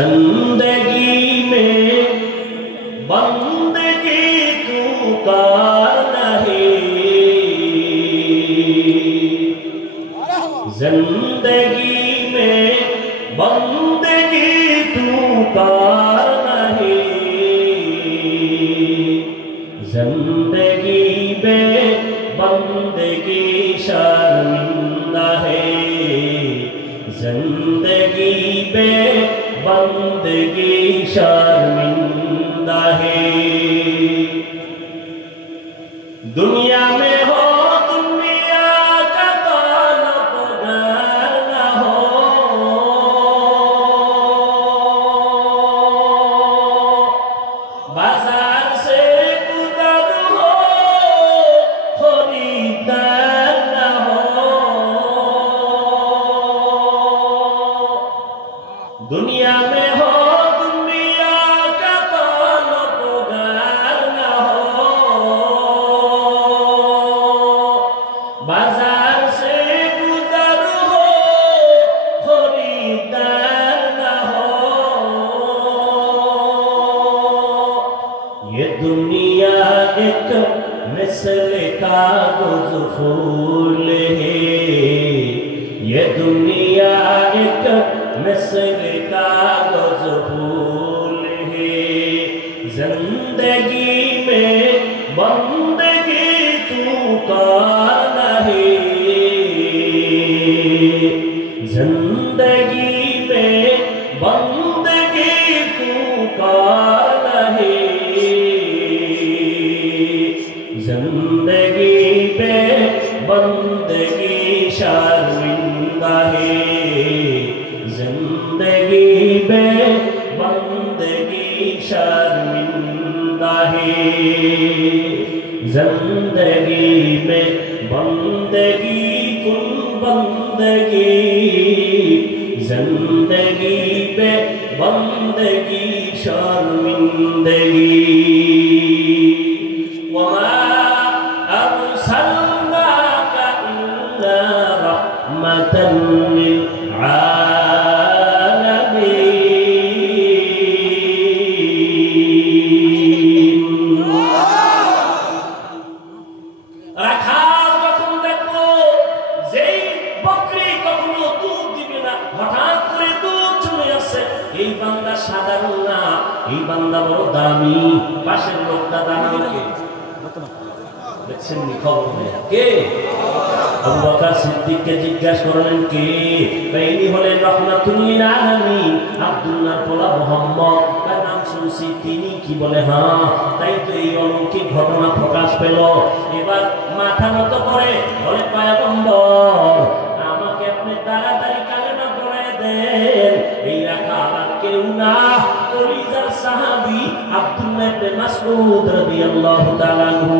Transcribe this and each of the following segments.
जिंदगी में बंदगी तू कर नहीं, जिंदगी में बंदगी तू कर नहीं, जिंदगी में बंदगी शर्मिंदा है, जिंदगी में बंदगी शर्मिंदा है। दुनिया में हो दुनिया का तलबगार न हो, बाजार से गुजर हो खरीदार न हो, दुनिया में हो दुनिया का तलबगार न हो, बाजार से गुजर हो खरीदार न हो। ये दुनिया एक मिसल कागज फूल है, ये दुनिया एक मिसल कागज फूल है, जिंदगी में बंदगी तू कर नहीं, जिंदगी में बंदगी तू कर नहीं, जिंदगी में बंदगी शर्मिंदा है, जिंदगी में बंदगी शर्मिंदा है, जिंदगी में बंदगी कुल बंदगी, जिंदगी में बंदगी शर्मिंदगी। वमा अरसलनाका इल्ला रहमतन लिल সাধারণ না, এই বান্দা বড় দামি, পাশের লোকটা দামি কে দেখছেন নি খবর নেই কে? আবু বকর সিদ্দিককে জিজ্ঞাসা করলেন কে? ইনি হলেন রাহমাতুল লিল আলামিন আব্দুল্লাহর পোলা মুহাম্মদ, তার নাম শুনছি। তিনি কি বলে হ্যাঁ, তাই তো এই অলৌকিক ঘটনা প্রকাশ পেল। এবার মাথা নত করে বলে পয়গম্বর আমাকে আপনি তাড়াতাড়ি কালেমা পড়ায় দেন। এই রাখা আর কেউ না, কলিজার সাহাবী আব্দুল্লাহ ইবনে মাসউদ রাদিয়াল্লাহু তাআলা আনহু।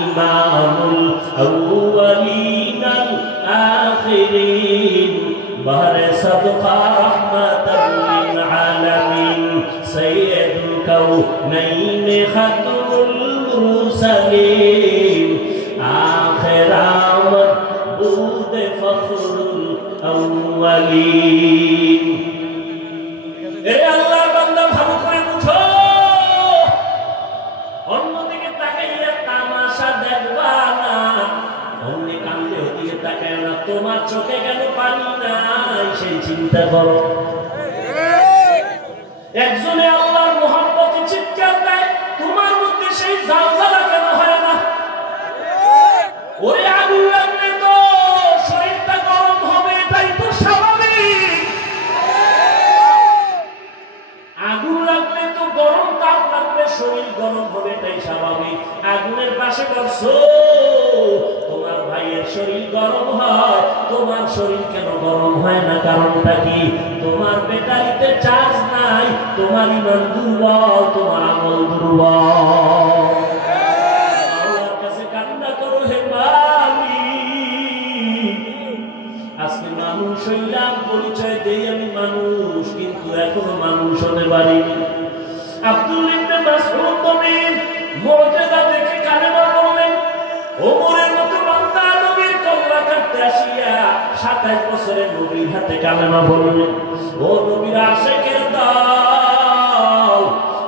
ইমামুল আউয়ালিন আল আখিরিন বাহরে সাদকা রাহমাতাল লিল আলামিন সাইয়্যিদুল কাউনাইন খাতুমুল মুরসালিন আখিরাত বুদ ফখরুল আউয়ালিন। এ আল্লাহর বান্দা ভালো করে বুঝো, অন্যদিকে তাকাইয়া তামাশা দেখবা না, অন্য কান্দে ওদিকে তাকায় না। তোমার চোখে কেন পানি নাই সেই চিন্তা করো। একজনে আল্লাহর মুহাব্বতে চিৎকার দেয়, তোমার মধ্যে সেই জালজালা কেন হয় না? ওরে আগুন লাগলে তো শরীরটা গরম হবে, এটাই তো স্বাভাবিক। আগুন লাগলে তো গরম, তাপ লাগলে শরীর গরম হবে, এটাই স্বাভাবিক। আগুনের পাশে বসো, তোমার ভাইয়ের শরীর গরম হয়, তোমার শরীর কেন গরম হয় না? কারণটা কি? তোমার ব্যাটারিতে চার্জ নাই, তোমার ইমান দুর্বল, তোমার আমল দুর্বল। আল্লাহর কাছে কান্না করো, হে মালিক আজকে মানুষ হইলাম, পরিচয় দেই আমি মানুষ, কিন্তু এখনো মানুষ হতে পারিনি। আব্দুল্লাহ ইবনে মাসউদ তুমি মুজিজা দেখে কালেমা পড়লেন, ওমরের মতো বান্দা নবীর কল্লা কাটতে আসিয়া 27 বছরের নবীর হাতে কালেমা বললেন। ও নবীর আশিকের দল,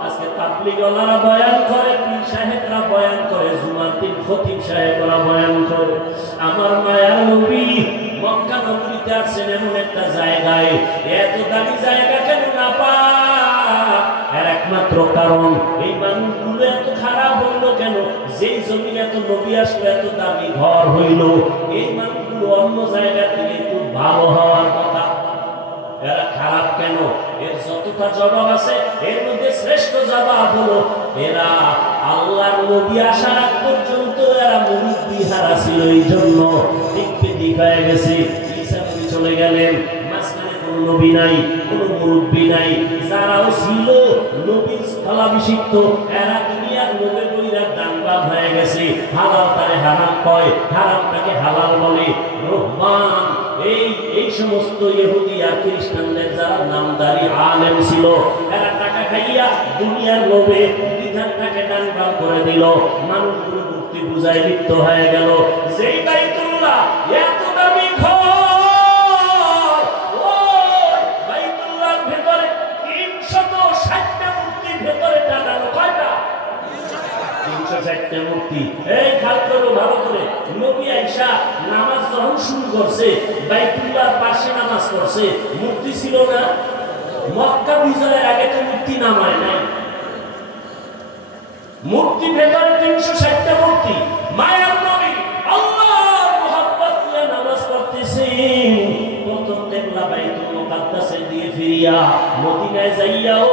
আজকে তাবলীগওয়ালারা বয়ান করে, পীর সাহেবরা বয়ান করে, জুমার দিন খতিব সাহেবরা বয়ান করে। আমার মায়ার নবী মক্কা নগরীতে আছেন এমন একটা জায়গায়, এত দামি জায়গা কেন না পায়? এর একমাত্র কারণ এই মানুষগুলো এত খারাপ হইল কেন? যেই জমি এত নবী আসলো, এত দামি ঘর হইল, এই মানুষগুলো অন্য জায়গা থেকে একটু ভালো হওয়ার কথা, এরা খারাপ কেন? এর যতটা জবাব আছে এর মধ্যে শ্রেষ্ঠ জবাব হলো এরা আল্লাহর নবী আসার আগ পর্যন্ত এরা মুরিদ হারা ছিল, এই জন্য দিক হয়ে গেছে। ঈসা নবী চলে গেলেন, মাঝখানে কোনো নবী নাই, কোনো মুরব্বী নাই, যারাও ছিল নবীর স্থলাভিষিক্ত এরা দুনিয়ার নবী বইরা দানবাদ হয়ে গেছে। হালাল তারে হারাম কয়, হারামটাকে হালাল বলে। রহমান এই সমস্ত ইহুদি আর খ্রিস্টানদের যারা নামদারি আলেম ছিল, এরা টাকা খাইয়া দুনিয়ার লোভে বিধানটাকে দানবাদ করে দিল। মানুষগুলো মূর্তি পূজায় লিপ্ত হয়ে গেল। যেই বাইতুল্লাহ এত দামি ঘর, ওই বাইতুল্লাহর ভেতরে 360টা মূর্তির ভেতরে টানানো কয়টা? 360টা মূর্তি। এই খেয়াল করো ভালো করে, নবী আয়েশা নামাজ যখন শুরু করছে বাইতুল্লাহর পাশে নামাজ পড়ছে, মূর্তি ছিল না? মক্কা বিজয়ের আগে তো মূর্তি নামায় নাই, মূর্তি ভেতরে 360টা মূর্তি। মায়ার নবী আল্লাহর মুহাব্বত নিয়ে নামাজ পড়তেছেন। প্রথম দেখলা বাইতুল মুকাদ্দাসে দিয়ে ফিরিয়া মদিনায় যাইয়াও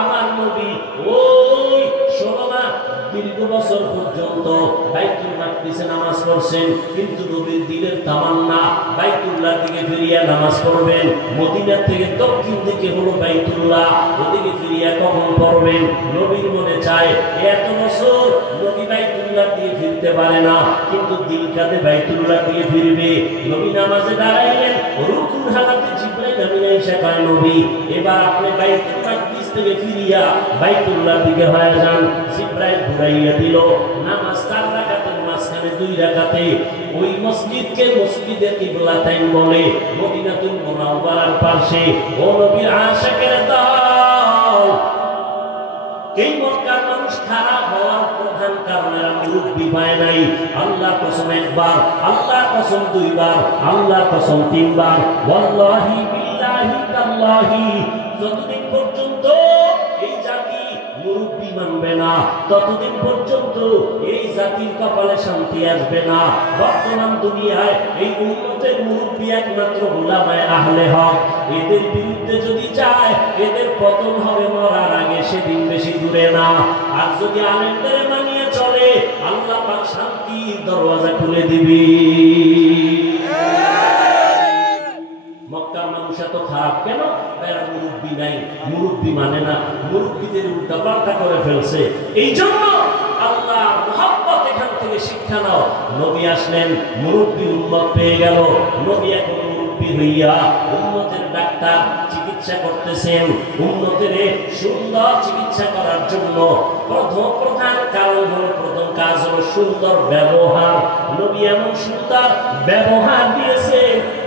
আমার নবী ওই 16 মাস দীর্ঘ বছর পর্যন্ত বাইতুল মাকদিসে নামাজ পড়ছেন, কিন্তু নবীর দিলের তামান্না বাইতুল্লাহ দিকে ফিরিয়া নামাজ পড়বেন। মদিনা থেকে দক্ষিণ দিকে হলো বাইতুল্লাহ, ওদিকে ফিরিয়া কখন পড়বেন? নবীর মনে চায় এত বছর নবী বাইতুল্লাহ দিয়ে ফিরতে পারে না, কিন্তু দিল কাঁধে বাইতুল্লাহ দিয়ে ফিরবে। নবী নামাজে দাঁড়াইলেন, রুকুর হালাতে জিবরাইল আমিন আয়েশা কয়, নবী এবার আপনি বাইতুল মাকদিস থেকে ফিরিয়া বাইতুল্লাহ দিকে হয়ে যান। জিবরাইল ঘুরাইয়া দিল। নামাজ 4 রাকাতের মাঝখানে 2 রাকাতে ওই মসজিদকে মসজিদে কিবলাতাইন বলে, মদিনাতুল মুনাওয়ারার পাশে। ও নবীর আশিকের দল, এই মক্কার মানুষ খারাপ হওয়ার প্রধান কারণ এরা মুরব্বি পায় নাই। আল্লাহ কসম একবার, আল্লাহ কসম 2 বার, আল্লাহ কসম 3 বার, ওয়াল্লাহি বিল্লাহি তাল্লাহি, যতদিন পর্যন্ত এই জাতি মুরব্বি মানবে না ততদিন পর্যন্ত এই জাতির কপালে শান্তি আসবে না। বর্তমান দুনিয়ায় এই উম্মতের মুরব্বি একমাত্র উলামায়ে আহলে হক। এদের বিরুদ্ধে যদি যায় এদের পতন হবে মরার আগে, সেদিন বেশি দূরে না। আর যদি আলেমদের মানিয়ে চলে আল্লাহ পাক শান্তির দরওয়াজা খুলে দিবি। মক্কার মানুষ এত খারাপ কেন? এরা মুরব্বি নাই, মুরব্বি মানে না, মুরব্বিদের উল্টা পাল্টা করে ফেলছে। এই জন্য আল্লাহ মুহাব্বত এখান থেকে শিক্ষা নাও। নবী আসলেন, মুরব্বি উম্মত পেয়ে গেল। নবী এখন মুরব্বি হইয়া উম্মতের ডাক্তার, চিকিৎসা করতেছেন। উম্মতের সুন্দর চিকিৎসা করার জন্য প্রধান কারণ হলো, প্রথম কাজ হলো সুন্দর ব্যবহার। নবী এমন সুন্দর ব্যবহার দিয়েছে,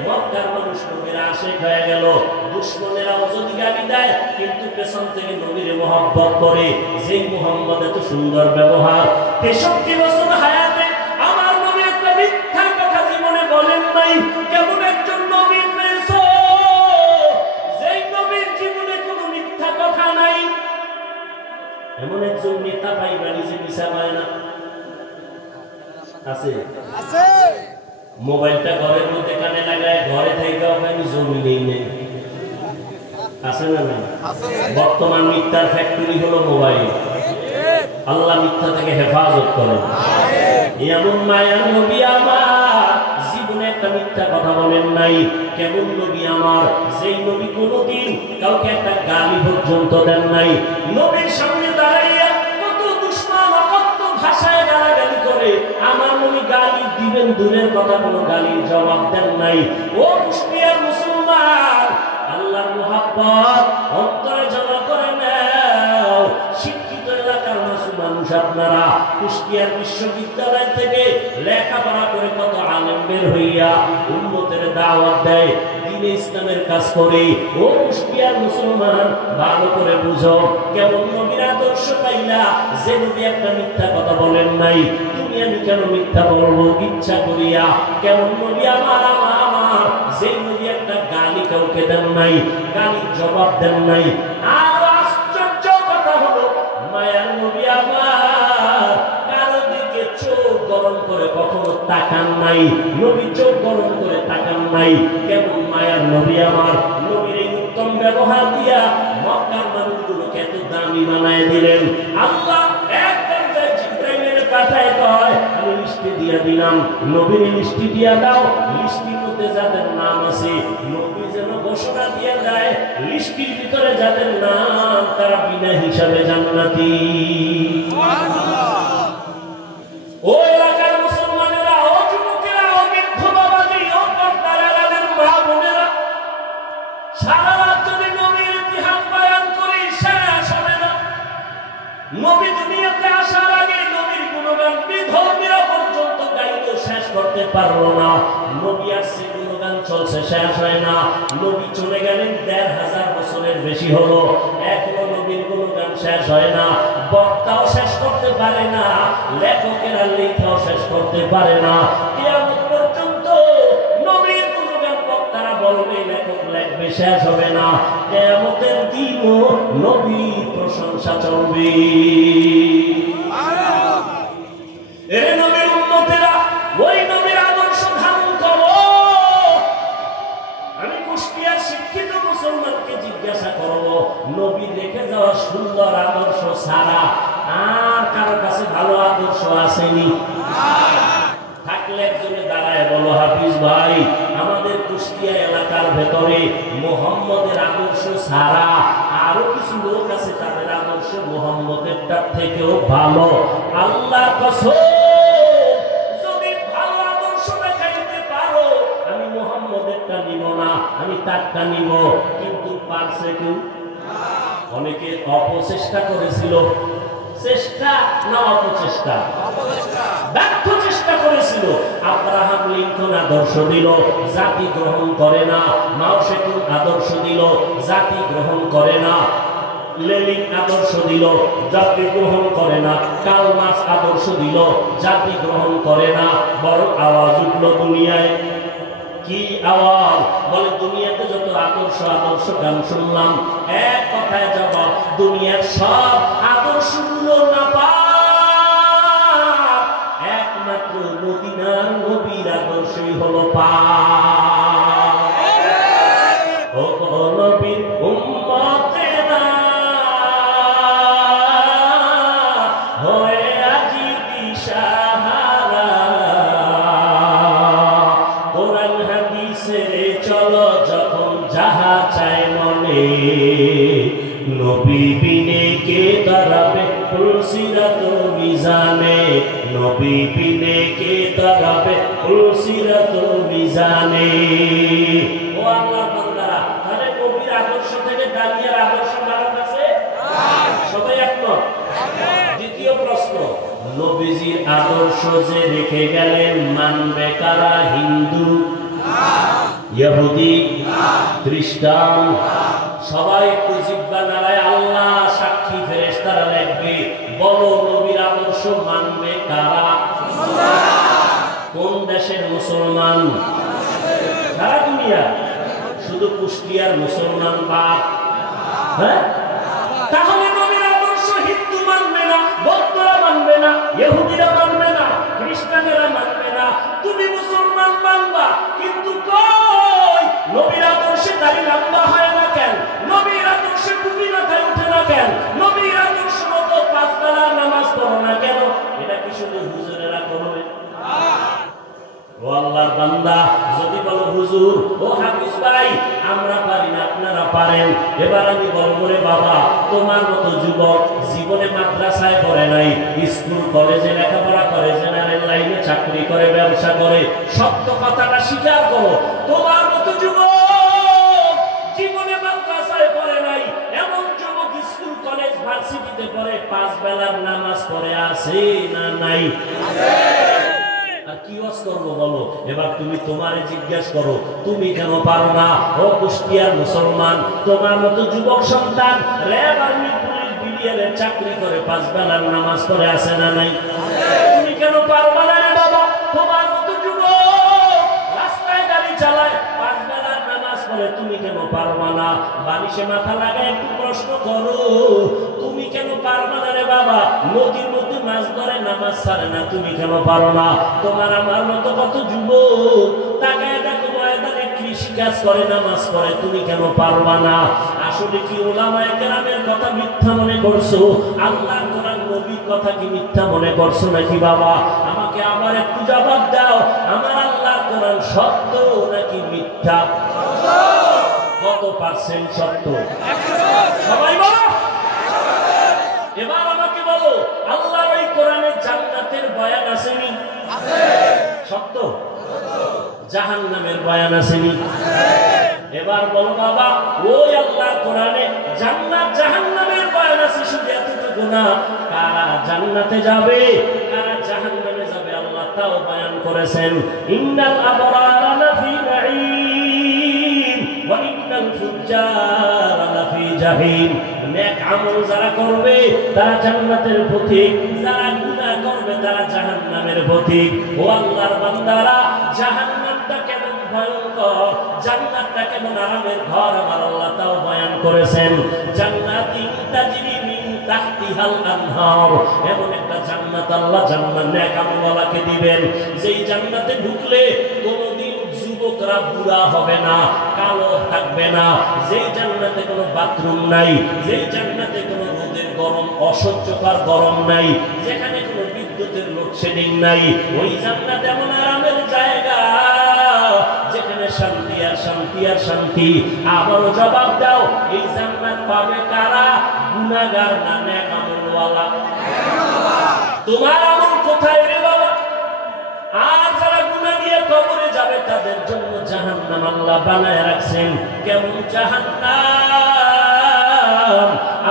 মক্কার মানুষ নবীর আশিক হয়ে গেল। দুশমনেরাও যদি গালি দেয় কিন্তু পেছন থেকে নবীর মহব্বত করে। যেই মুহাম্মদ এত সুন্দর ব্যবহার, 63 বছর হায়াতে আমার নবী একটা মিথ্যা কথা জীবনে বলেন নাই। কেমন একজন নবী পেয়েছো যেই নবীর জীবনে কোনো মিথ্যা কথা নাই? এমন একজন নেতা পাইবানি যে মিছা পায় না? আছে? আছে। মোবাইলটা ঘরের মধ্যে কানে লাগায় ঘরে থেকে আমি জমি নেই। আছে না নাই? বর্তমান মিথ্যার ফ্যাক্টরি হলো মোবাইল। আল্লাহ মিথ্যা থেকে হেফাজত করেন। এমন মায়ার নবী আমার জীবনে একটা মিথ্যা কথা বলেন নাই। কেমন নবী আমার, যেই নবী কোনোদিন কাউকে একটা গালি পর্যন্ত দেন নাই। নবীর সামনে দাঁড়াইয়া কত দুশমন কত ভাষায় গালাগালি করে, আমার নবী গালি দিবেন দূরের কথা, কোনো গালির জবাব দেন নাই। ও মুসলিম মুসলমান, আল্লাহর মুহাব্বত অন্তরে জমা করে নাও। শিক্ষিত এলাকার মানুষ আপনারা কুষ্টিয়ার বিশ্ববিদ্যালয় থেকে লেখাপড়া করে কত আলেম বের হইয়া উম্মতের দাওয়াত দেয়, দ্বীনে ইসলামের কাজ করে। ও কুষ্টিয়ার মুসলমান, ভালো করে বুঝো, কেমন নবীর আদর্শ পাইলা যে নবী একটা মিথ্যা কথা বলেন নাই, তুমি আমি কেন মিথ্যা বলবো ইচ্ছা করিয়া? কেমন নবী আমার আমার যে নবী একটা গালি কাউকে দেন নাই, গালির জবাব দেন নাই। আর আশ্চর্য কথা হলো, মায়ার নবী আমার কারো দিকে চোখ গরম করে কখনো তাকান নাই, নবী চোখ গরম করে তাকান নাই। কেমন মায়ার নবী আমার, নবীর এই উত্তম ব্যবহার দিয়া মক্কার মানুষগুলোকে এত দামি বানায় দিলেন। আল্লাহ একবার জিব্রাইলের পাঠায় কয়, আমি লিস্টি দিয়া দিলাম, নবীর লিস্টি দিয়া দাও, লিস্টির মধ্যে যাদের নাম আছে নবী যেন ঘোষণা দিয়া দেয়, লিস্টির ভিতরে যাদের নাম তারা বিনা হিসাবে জান্নাতি। ও এলাকার মুসলমানেরা, ও যুবকেরা, ও বৃদ্ধ বাবাজি, ও পর্দারাদের মা বোনেরা, সারা রাত যদি নবীর ইতিহাস বয়ান করি শেষ হবে না। নবী দুনিয়াতে আসার আগে নবীর গুণগান বিধর্মীরা পর্যন্ত গাইতে শেষ করতে পারলো না। নবী আসছে, গুণগান চলছে, শেষ হয় না। নবী চলে গেলেন ১৫০০ বছরের বেশি হলো, এখনো নবীর গুণগান শেষ হয় না। বক্তাও শেষ করতে পারে না, লেখকেরা লেখাও শেষ করতে পারে না। কিয়ামত পর্যন্ত নবীর গুণগান বক্তারা বলবে, লেখক লিখবে, শেষ হবে না। কিয়ামতের দিনও নবীর প্রশংসা চলবে। এ নবীর উম্মতেরা, ওই নবীর আদর্শ ধারণ করো। আমি কুষ্টিয়ার শিক্ষিত মুসলমানকে জিজ্ঞাসা করব, নবী রেখে যাওয়া সুন্দর আদর্শ ছাড়া আর কারো কাছে ভালো আদর্শ আসেনি? থাকলে একজনে দাঁড়ায় বলো, হাফিজ ভাই, আমাদের কুষ্টিয়া এলাকার ভেতরে মুহাম্মদের আদর্শ ছাড়া আরো কিছু লোক আছে, তাদের আদর্শ মুহাম্মদেরটার থেকেও ভালো। আল্লাহর কসম, যদি ভালো আদর্শ দেখাইতে পারো, আমি মুহাম্মদেরটা নিব না, আমি তারটা নিব। কিন্তু পারছে কেউ? অনেকে অপচেষ্টা করেছিল। চেষ্টা না অপচেষ্টা? ব্যর্থ চেষ্টা করেছিল। আব্রাহাম লিঙ্কন আদর্শ দিল, জাতি গ্রহণ করে না। মাও সেতুং আদর্শ দিল, জাতি গ্রহণ করে না। লেনিন আদর্শ দিল, জাতি গ্রহণ করে না। কার্ল মার্কস আদর্শ দিল, জাতি গ্রহণ করে না। বড় আওয়াজ উঠল দুনিয়ায়। কি আওয়াজ? বলে, দুনিয়াতে যত আদর্শ আদর্শ গান শুনলাম, এক কথায় জবাব, দুনিয়ার সব আদর্শগুলো না পাক, একমাত্র মদিনার নবীর আদর্শই হলো পাক। ও নবীর উম্মতেরা হয়ে আজি দিশাহারা, কোরআন হাদিসে চলো যখন যাহা চায় মনে, নবী বিনে কে দাঁড়াবে পুলসিরাত মিজানে, নবী বিনে কে দাঁড়াবে পুলসিরাত মিজানে। ও আল্লাহর বান্দারা, তাহলে নবীর আদর্শ থেকে দাঁড়িয়ে আদর্শ মারার আছে? সবাই একমত? দ্বিতীয় প্রশ্ন, নবীজির আদর্শ যে রেখে গেলেন মানবে কারা? হিন্দু, ইহুদি, খ্রিস্টান? সবাই একটু জিহ্বা নাড়ায়, আল্লাহ সাক্ষী, ফেরেশতারা লিখবে। বলো, নবীর আদর্শ মানবে কারা? কোন দেশের মুসলমান? সারা দুনিয়া। শুধু কুষ্টিয়ার মুসলমান বাদ? হ্যাঁ, তাহলে নবীর আদর্শ হিন্দু মানবে না, বৌদ্ধরা মানবে না, ইহুদিরা মানবে না, খ্রিস্টানেরা মানবে না, তুমি মুসলমান মানবা। কিন্তু কই নবীর আদর্শে দাড়ি লম্বা হয় না কেন? নবীর আদর্শে টুপি মাথায় উঠে না কেন? নবীর আদর্শ মতো ৫ বেলা নামাজ পড়ো না কেন? এটা কি শুধু হুজুরেরা করবে? ও আল্লাহর বান্দা, যদি বলো হুজুর, ও হাফিজ ভাই, আমরা পারি না, আপনারা পারেন, এবার আমি বলবো, রে বাবা, তোমার মতো যুবক জীবনে মাদ্রাসায় পড়ে নাই, স্কুল কলেজে লেখাপড়া করে, জেনারেল লাইনে চাকরি করে, ব্যবসা করে, সত্য কথাটা স্বীকার করো। তোমার মতো যুবক জীবনে মাদ্রাসায় পড়ে নাই, এমন যুবক স্কুল কলেজ ভার্সিটিতে পড়ে, 5 বেলার নামাজ পড়ে আছে না নাই? আর কি ওয়াজ করবো বলো? এবার তুমি তোমারে জিজ্ঞেস করো, তুমি কেন পারো না? ও কুষ্টিয়ার মুসলমান, তোমার মতো যুবক সন্তান র্যাব, আর্মি, পুলিশ, বিডিআর চাকরি করে 5 বেলার নামাজ পড়ে আছে না নাই? তুমি কেন পারবা না রে বাবা? তোমার মতো যুবক রাস্তায় গাড়ি চালায়, 5 বেলার নামাজ পড়ে, তুমি কেন পারবা না? বালিশে মাথা লাগায় একটু প্রশ্ন করো, তুমি কেন পারবা না রে বাবা? নদীর মধ্যে মাছ ধরে, নামাজ ছাড়ে না, তুমি কেন পারো না? তোমার আমার মতো কত যুবক তাকায় দেখো ময়দানে কৃষি কাজ করে, নামাজ পড়ে, তুমি কেন পারবা না? আসলে কি উলামায়ে কেরামের কথা মিথ্যা মনে করছো? আল্লাহর কোরআন নবীর কথা কি মিথ্যা মনে করছো নাকি বাবা? আমাকে আবার একটু জবাব দাও, আমার আল্লাহর কোরআন সত্য নাকি মিথ্যা? কত পার্সেন্ট সত্য? সবাই বলো। এবার আমাকে বলো, আল্লাহর ওই কোরআনে জান্নাতের বয়ান আসেনি? সত্য। জাহান্নামের বয়ান আসেনি? এবার বলো বাবা, ওই আল্লাহর কোরআনে জান্নাত জাহান্নামের বয়ান আছে, শুধু এতটুকু না, কারা জান্নাতে যাবে কারা জাহান্নামে যাবে আল্লাহ তাও বয়ান করেছেন। ইন্নাল আবরারা লাফি নাঈম ওয়া ইন্নাল ফুজ্জারা লাফি জাহিম। নেক আমল যারা করবে তারা জান্নাতের পথিক, যারা গুনাহ করবে তারা জাহান্নামের পথিক। ও আল্লাহর বান্দারা, জাহান্নামটা কেমন ভয়ঙ্কর, জান্নাতটা কেমন আরামের ঘর, আমার আল্লাহ তাও বয়ান করেছেন। জান্নাতিন তাজরি মিন তাহতিহাল আনহার, এমন একটা জান্নাত আল্লাহ জান্নাত নেক আমলওয়ালাকে দিবেন, যেই জান্নাতে ঢুকলে কোনোদিন যুবকরা বুড়া হবে না, কালো থাকবে না, যেই জান্নাতে কোনো বাথরুম নাই, যেই জান্নাতে কোনো রোদের গরম অসহ্যকর গরম নাই, যেখানে কোনো বিদ্যুতের লোডশেডিং নাই, ওই জান্নাত এমন আরামের জায়গা যেখানে শান্তি আর শান্তি আর শান্তি। আবারও জবাব দাও, এই জান্নাত পাবে কারা? গুনাহগার না নেক আমলওয়ালা? তোমার আমল কোথায় রে বাবা? আর যারা গুনাহ দিয়ে কবরে যাবে তাদের জন্য জাহান্নাম আল্লাহ বানায় রাখছেন। কেমন জাহান্নাম?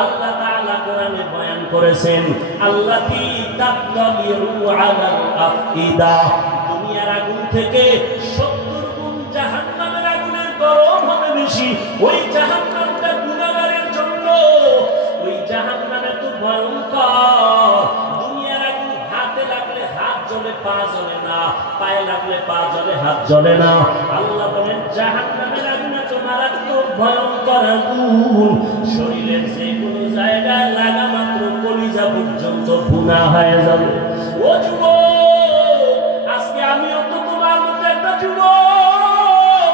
আল্লাহ তাআলা কোরআনে বয়ান করেছেন, আল্লাতী তাতলিউ আলাল আফইদা, দুনিয়ার আগুন থেকে 70 গুণ জাহান্নামের আগুনের গরম হবে বেশি। ওই জাহান্নামটা গুনাহগারের জন্য, ওই জাহান্নাম এত ভয়ঙ্কর, দুনিয়ার আগুন হাতে লাগলে হাত জ্বলে, পা জ্বলে না, পায়ে লাগলে পা জ্বলে, হাত জ্বলে না। আল্লাহ বলেন জাহান্নামের আগুন এত মারাত্মক ভয়ঙ্কর আগুন, শরীরের যে কোনো জায়গায় লাগা মাত্র কলিজা পর্যন্ত ভুনা হয়ে যাবে। ও যুবক, আজকে আমিও তো তোমার মতো একটা যুবক,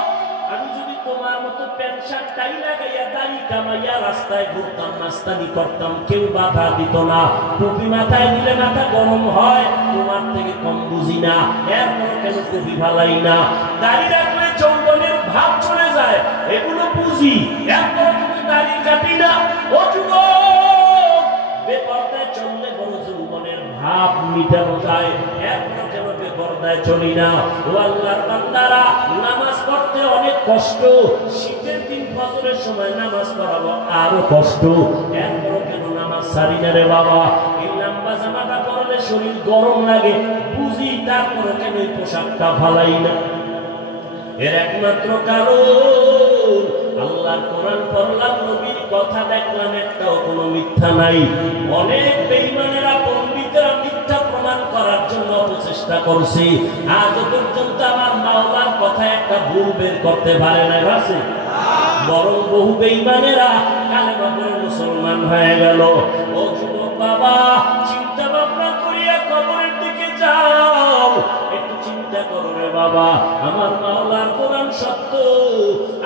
আমি যদি তোমার মতো প্যান্ট শার্ট টাই লাগাইয়া দাড়ি কামাইয়া রাস্তায় ঘুরতাম, নাস্তানি করতাম, কেউ বাধা দিত না। টুপি মাথায় দিলে মাথা গরম হয়, তোমার থেকে কম বুঝি না, এরপর কেন টুপি ভালাই না? দাড়ি রাখলে যৌবনের ভাব চলে যায়, এগুলো বুঝি, এরপর কিন্তু দাড়ি কাটি না। ও যুবক, বেপরদায় চললে বড় যৌবনের ভাব মিটানো যায়, এরপর কেন বেপরদায় চলি না? ও আল্লাহর বান্দারা, নামাজ পড়তে অনেক কষ্ট, শীতের দিন ফজরের সময় নামাজ পড়াবো আরো কষ্ট, এরপর কেন নামাজ ছাড়ি না রে বাবা? এই লম্বা জামাটা পরলে শরীর গরম লাগে, বুঝি, তারপর কেন এই পোশাকটা ভালাই না? এর একমাত্র কারণ আল্লাহর কোরআন পড়লাম, নবীর কথা দেখলাম, একটাও কোনো মিথ্যা নাই। অনেক বেঈমানেরা পণ্ডিতরা মিথ্যা প্রমাণ করার জন্য প্রচেষ্টা করছে, আজ পর্যন্ত আমার মাওলার কথা একটা ভুল বের করতে পারে না। আছে বরং বহু বেঈমানেরা কালেমা পড়ে মুসলমান হয়ে গেল। ও যুবক বাবা, চিন্তা ভাবনা করিয়া কবরের দিকে যাও, একটু চিন্তা করো রে বাবা, আমার মাওলার কোরআন সত্য।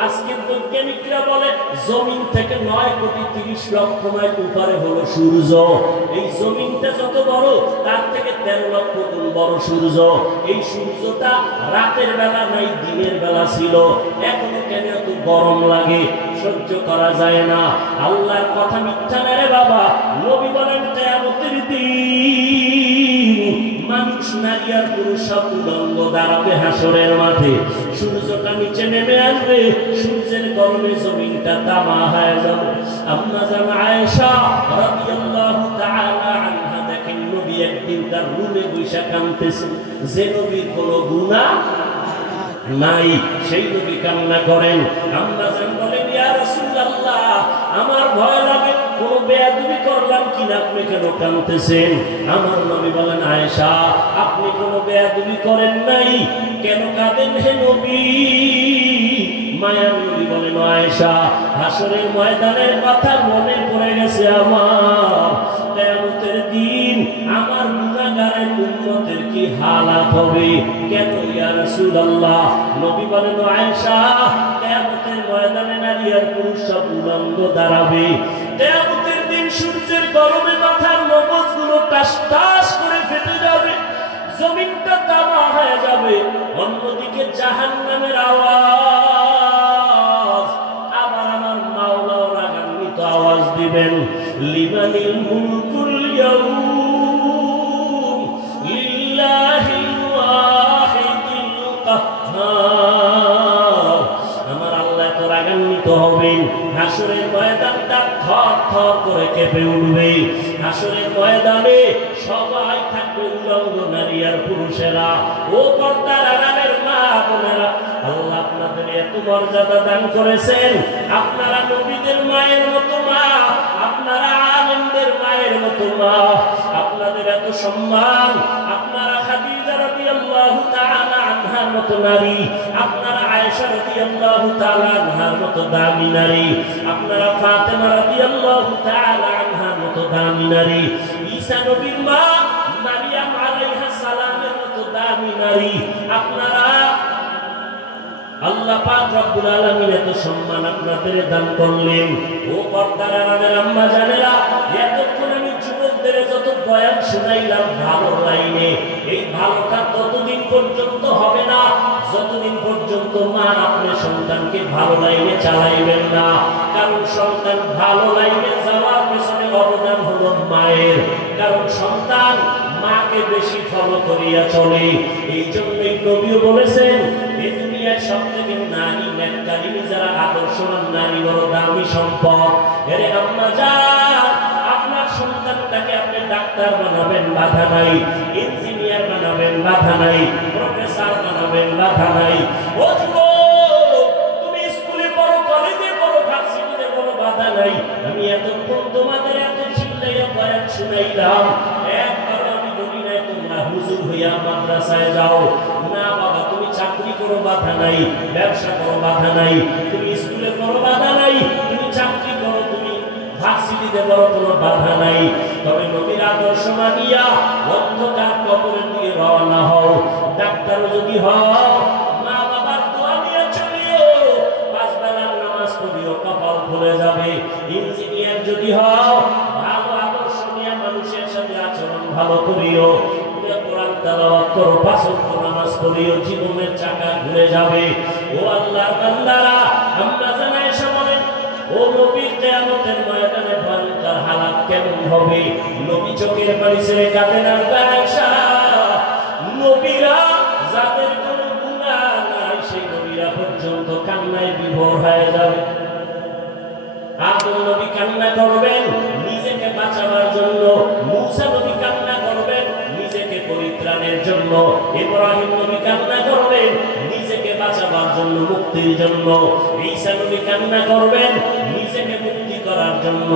আজকের বৈজ্ঞানিকরা বলে জমিন থেকে 9,30,00,000 মাইল উপরে হলো সূর্য। এই জমিনটা যত বড়, তার থেকে 13 লক্ষ গুণ বড় সূর্য। এই সূর্যটা রাতের বেলা নাই, দিনের বেলা ছিল, এখনো কেন এত গরম লাগে, সহ্য করা যায় না। আল্লাহর কথা মিথ্যা না রে বাবা। নবী বলেন কিয়ামতের দিন মানুষ নারী আর পুরুষ সব উলঙ্গ দাঁড়াবে হাসরের মাঠে। সূর্যটা নিচে নেমে আসবে, সূর্যের গরমে জমিনটা তামা হয়ে যাবে। আম্মা জান আয়েশা রাদিয়াল্লাহু তাআলা আনহা দেখেন নবী একদিন তার রুমে বসে কাঁদতেছেন। যে নবীর কোনো গুনাহ নাই সেই নবী কান্না করেন। আম্মা জান বলেন, ইয়া রাসূলুল্লাহ, আমার ভয় লাগে কোন বেয়াদবি করলাম কিনা, আপনি কেন কাঁদতেছেন? আমার নবী বলেন, আয়েশা, আপনি কোন বেয়াদবি করেন নাই, কেন কাঁদেন হে নবী? মায়ার নবী বলেন, আয়েশা, হাসরের ময়দানের কথা মনে পড়ে গেছে আমার। কিয়ামতের দিন আমার গুনাহগারের উম্মতের কি হালাত হবে। কেন ইয়া রাসূলুল্লাহ? নবী বলেন, আয়েশা, কিয়ামতের ময়দানে নারী আর পুরুষ সব উলঙ্গ দাঁড়াবে। কিয়ামতের দিন সূর্যের গরমে মাথার মগজগুলো টাস টাস করে ফেটে যাবে, জমিনটা তামা হয়ে যাবে। অন্যদিকে জাহান্নামের আওয়াজ, আবার আমার মাওলা রাগান্বিত আওয়াজ দিবেন, লিমানিল মুলকুল ইয়াউম লিল্লাহিল ওয়াহিদিল কাহ্হার। আমার আল্লাহ তো রাগান্বিত হবেন, হাসরের ময়দানটা থর থর করে কেঁপে উঠবে। হাসরের ময়দানে সবাই থাকবে উলঙ্গ নারী আর পুরুষেরা। ও পর্দার আড়ালের মা বোনেরা, আল্লাহ আপনাদের এত মর্যাদা দান করেছেন, আপনারা নবীদের মায়ের মতো মা, আপনারা আলেমদের মায়ের মতো মা, আপনাদের এত সম্মান, আপনারা খাদিজা রাদিয়াল্লাহু তাআলা আনহার মতো নারী, আপনারা আয়েশা রাদিয়াল্লাহু তাআলা আনহার মতো দামি নারী, আপনারা ফাতেমা রাদিয়াল্লাহু তাআলা আনহার মতো দামি নারী, ঈসা নবীর মা মারিয়াম আলাইহিস সালামের মতো দামি নারী, আপনারা আল্লাহ পাক রব্বুল আলামিন এত সম্মান আপনাদের দান করলেন। ও পর্দার আড়ালের আম্মা জানেরা, এতক্ষণ আমি যুবকদের যত বয়ান শুনাইলাম ভালো লাইনে, এই ভালোটা ততদিন পর্যন্ত হবে না যতদিন পর্যন্ত মা আপনার সন্তানকে ভালো লাইনে চালাইবেন না। কারণ সন্তান ভালো লাইনে যাওয়ার পেছনে অবদান হলো মায়ের, কারণ সন্তান মাকে বেশি ফলো করিয়া চলে। এই জন্যই নবীও বলেছেন, এই দুনিয়ার সব থেকে নারী নেত্রী যারা আদর্শবান নারী বড় দামি সম্পদ। এরে আম্মা যান, আপনার সন্তানটাকে আপনি ডাক্তার বানাবেন, বাধা নাই, ইঞ্জিনিয়ার বানাবেন, বাধা নাই, প্রফেসর বানাবেন, বাধা নাই। ও যুবক, তুমি স্কুলে পড়ো, কলেজে পড়ো, ভার্সিটিতে পড়ো, বাধা নাই। আমি এতক্ষণ তোমাদের এত চিল্লাইয়া বয়ান শুনাইলাম, একবার আমি বলি নাই তোমরা হুজুর হইয়া মাদ্রাসায় যাও না। বাবা, তুমি চাকরি করো, বাধা নাই, ব্যবসা করো, বাধা নাই, তুমি স্কুলে পড়ো, বাধা নাই, তুমি চাকরি করো, তুমি ভার্সিটিতে পড়ো, কোনো বাধা নাই। তবে নবীর আদর্শ মানিয়া অন্ধকার কবরের দিকে রওনা হও। ডাক্তারও যদি হও, মা বাবার দোয়া নিয়ে চলিও, 5 বেলার নামাজ পড়িও, কপাল খুলে যাবে। ইঞ্জিনিয়ার যদি হও, ভালো আদর্শ নিয়ে মানুষের সাথে আচরণ ভালো করিও, কোরআন তেলাওয়াত করো, 5 ওয়াক্ত নামাজ পড়িও, জীবনের চাকা ঘুরে যাবে। ও আল্লাহর বান্দারা, আম্মা জান আয়েশা বলেন, ও নবীর কিয়ামতের ময়দানে ভয়ঙ্কর হালাত কেমন হবে? নবী চোখের পানি ছেড়ে কাঁদেন, আর আয়েশা, নবীরা যাদের কোনো গুনাহ নাই সেই নবীরা পর্যন্ত কান্নায় বিভোর হয়ে যাবে। আদম নবী কান্না করবেন নিজেকে বাঁচাবার জন্য, মূসা নবী কান্না করবেন নিজেকে পরিত্রাণের জন্য, ইব্রাহিম নবী কান্না করবেন নিজেকে বাঁচাবার জন্য, মুক্তির জন্য, ঈসা নবী কান্না করবেন নিজেকে মুক্তি করার জন্য,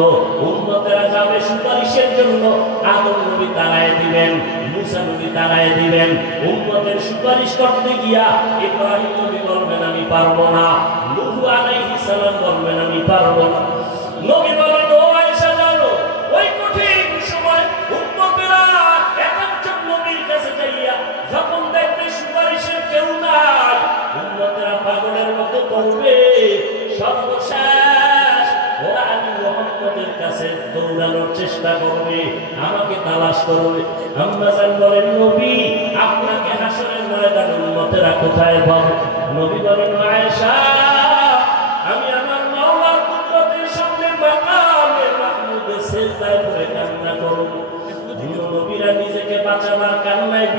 উম্মতেরা যাবে সুপারিশের জন্য, আদম নবী তাড়ায় দিবেন, মূসা নবী তাড়ায় দিবেন। উম্মতের সুপারিশ করতে গিয়া ইব্রাহিম নবী বলবেন আমি পারবো না, নূহ আলাইহিস সালাম বলবেন আমি পারবো না। নবী বলেন, ও আয়েশা জানো, ওই কঠিন সময় উম্মতেরা একজন নবীর কাছে যাইয়া যখন দেখবে সুপারিশের কেউ নাই, উম্মতেরা পাগলের মতো করবে। সর্বশেষ ওরা আমি মুহাম্মদের কাছে দৌড়ানোর চেষ্টা করবে, আমাকে তালাশ করবে। আম্মা জান বলেন, নবী আপনাকে হাসরের ময়দানে উম্মতেরা কোথায় পাবে? নবী বলেন, আয়েশা, আমি আমার মাওলার কুদরতের সামনে মাকামে মাহমুদে সিজদায় পড়ে কান্না করব। নবীরা নিজেকে বাঁচাবার কান্নায়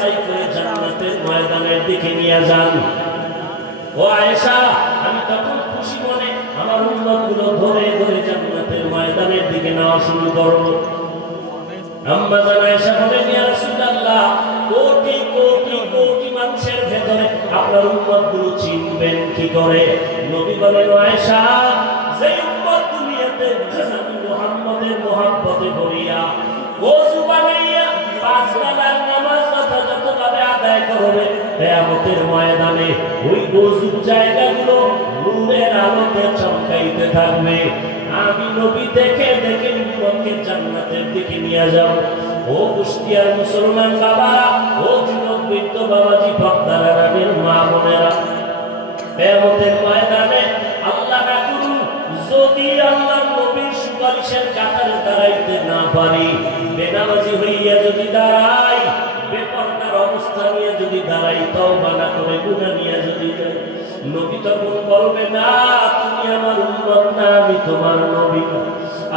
বাছাই করে জান্নাতের ময়দানের দিকে নিয়ে যান। ও আয়েশা, আমি তখন খুশি মনে আমার উম্মতগুলো ধরে ধরে জান্নাতের ময়দানের দিকে নেওয়া শুরু করব। আম্মা জান আয়েশা বলেন, ইয়া রাসূলুল্লাহ, কোটি কোটি কোটি মানুষের ভেতরে আপনার উম্মতগুলো চিনবেন কি করে? নবী বলেন, আয়েশা, যেই উম্মত দুনিয়াতে মুহাম্মদের মুহাব্বতে ভরিয়া ওযু বানাইয়া পাঁচ বেলার নামাজ যথাযথভাবে আদায় করবে, কিয়ামতের ময়দানে ওই ওযুর জায়গাগুলো নূরের আলোতে চমকাইতে থাকবে। আমি নবী দেখে দেখে উম্মতকে জান্নাতের দিকে নিয়ে যাব। ও কুষ্টিয়ার মুসলমান বাবারা, ও যুবক বৃদ্ধ বাবাজি, ভক্তারা, রাগের মা বোনেরা, কিয়ামতের ময়দানে আল্লাহ না করুন যদি আল্লাহর নবীর সুপারিশের কাতারে দাঁড়াইতে না পারি, বেনামাজি হইয়া যদি দাঁড়াই, বেপরদার অবস্থা নিয়ে যদি দাঁড়াই, তওবা না করে গুনাহ নিয়ে যদি যাই, নবী তখন বলবে, না তুমি আমার উম্মত না, আমি তোমার নবী।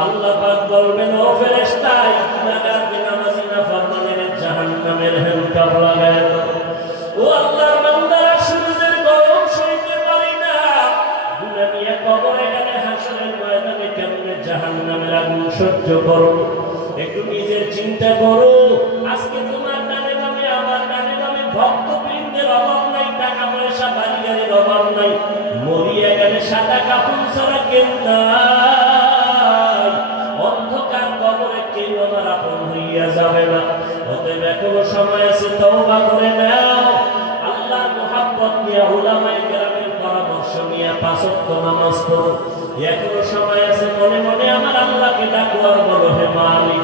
আল্লাহ পাক বলবেন, ও ফেরেশতা, গুনাহগার বেনামাজি নাফরমানের জাহান্নামের হ্যান্ডকাপ লাগায় দাও। ও আল্লাহর বান্দারা, সূর্যের গরম সইতে পারি না, গুনাহ নিয়ে কবরে গেলে হাসরের ময়দানে কেমনে জাহান্নামের আগুন সহ্য করো? একটু নিজের চিন্তা করো। আজকে তোমার ডানে বামে, আমার ডানে বামে ভক্তবৃন্দের অভাব নাই, টাকা পয়সা বাড়ি গাড়ির অভাব নাই, মরিয়া গেলে সাদা কাপড় ছাড়া কেউ নাই, অন্ধকার কবরে কেউ আমার আপন হইয়া যাবে না। অতএব এখনো সময় আছে, তওবা করে নাও। আল্লাহর মুহাব্বত নিয়ে, উলামায়ে কেরামের পরামর্শ নিয়ে পাঁচ ওয়াক্ত নামাজ পড়ো। এখনো সময় আছে, মনে মনে আমার আল্লাহকে ডাকো আর বলো, হে মালিক,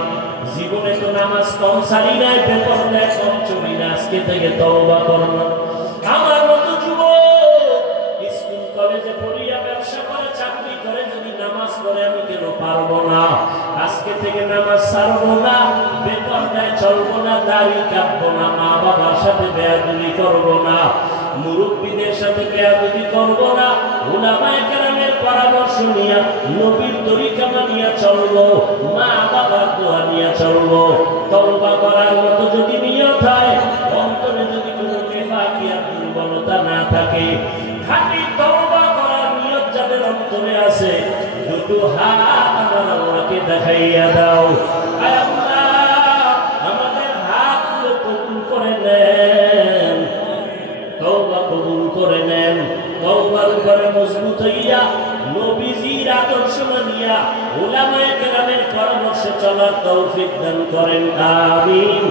জীবনে তো নামাজ কম সারি নাই, বেপরদায় কম চলি না, আজকে থেকে তওবা করলাম। আমার মতো যুবক স্কুল কলেজে পড়িয়া, ব্যবসা করে, চাকরি করে যদি নামাজ পড়ে, আমি কেন পারবো না? আজকে থেকে নামাজ ছাড়বো না, বেপরদায় চলবো না, দাড়ি কাটবো না, মা বাবার সাথে বেয়াদবি করবো না, মুরব্বীদের সাথে বেয়াদবি করবো না, উলামায়ে কেরামের পরামর্শ নিয়া, নবীর তরিকা মানিয়া চলবো, মা বাবার দোয়া নিয়া চলবো। তওবা করার মতো যদি নিয়ত হয়, অন্তরে যদি কোনো নেফাকিয়া দুর্বলতা না থাকে, খাঁটি তওবা করার নিয়ত যাদের অন্তরে আছে, দুটো হাত আমার আল্লাহকে দেখাইয়া দাও। আয় আল্লাহ, আমাদের হাতগুলো কবুল করে নেন, তওবা কবুল করে নেন। তওবার উপরে মজবুত হইয়া, নবীজির আদর্শ মানিয়া, উলামায়ে কেরামের পরামর্শে চলার তৌফিক দান করেন। আমিন।